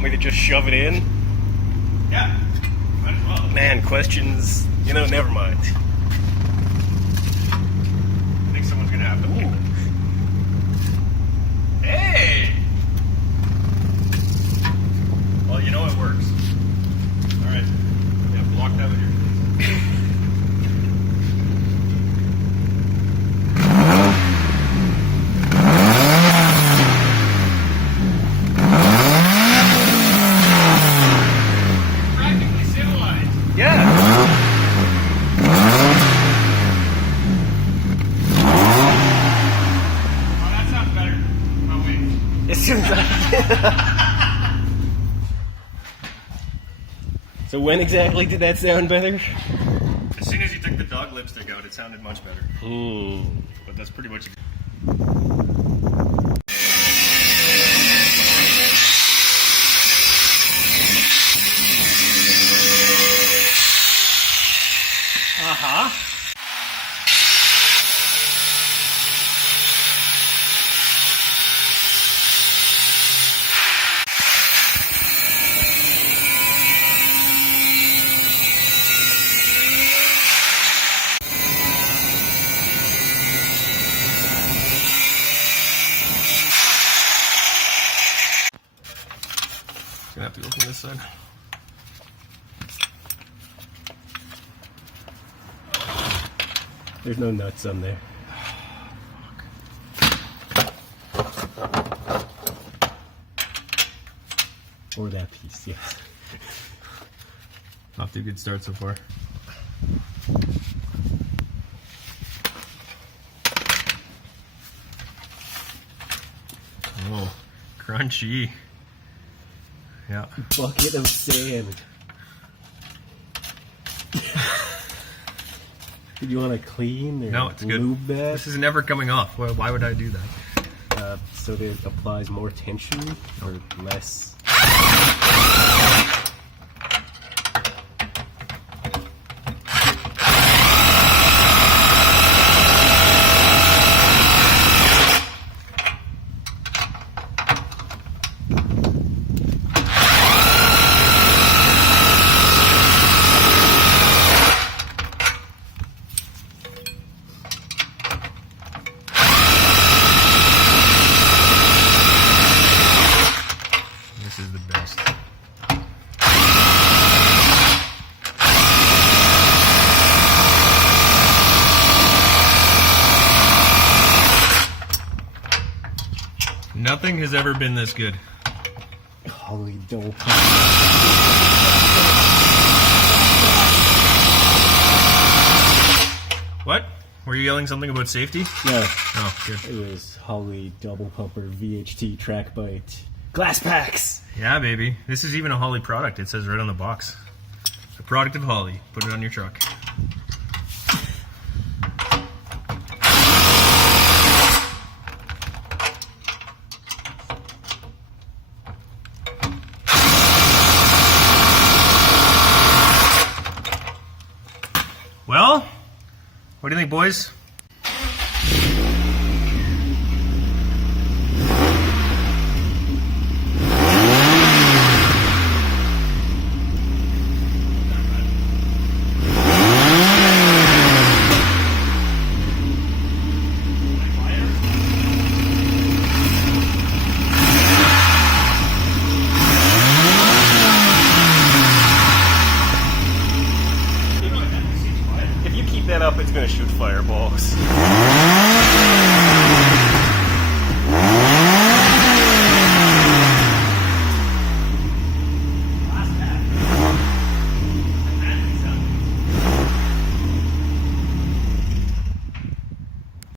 want me to just shove it in? Yeah, might as well. Man, questions, you know, never mind. I think someone's gonna have to. Ooh. Hey! Well, you know it works. Alright. Yeah, block that with your face. Practically civilized. Yeah. Oh, that sounds better. Oh, wait. As soon as I... So when exactly did that sound better? As soon as you took the dog lipstick out, it sounded much better. Hmm. But that's pretty much. Uh-huh. Gonna have to go from this side. There's no nuts on there. Or that piece, yes. Off to a good start so far. Oh, crunchy. Yeah. Bucket of sand. Did you want to clean or No, it's good. lube that? This is never coming off. Why would I do that? So that it applies more tension or less? This is the best. Nothing has ever been this good. Holy dope. What? Were you yelling something about safety? No, Oh, good. it was Holly double pumper VHT track bite. Glass packs! Yeah, baby. This is even a Holly product. It says right on the box. A product of Holly. Put it on your truck. Well, what do you think, boys? If you keep that up, it's gonna shoot fireballs.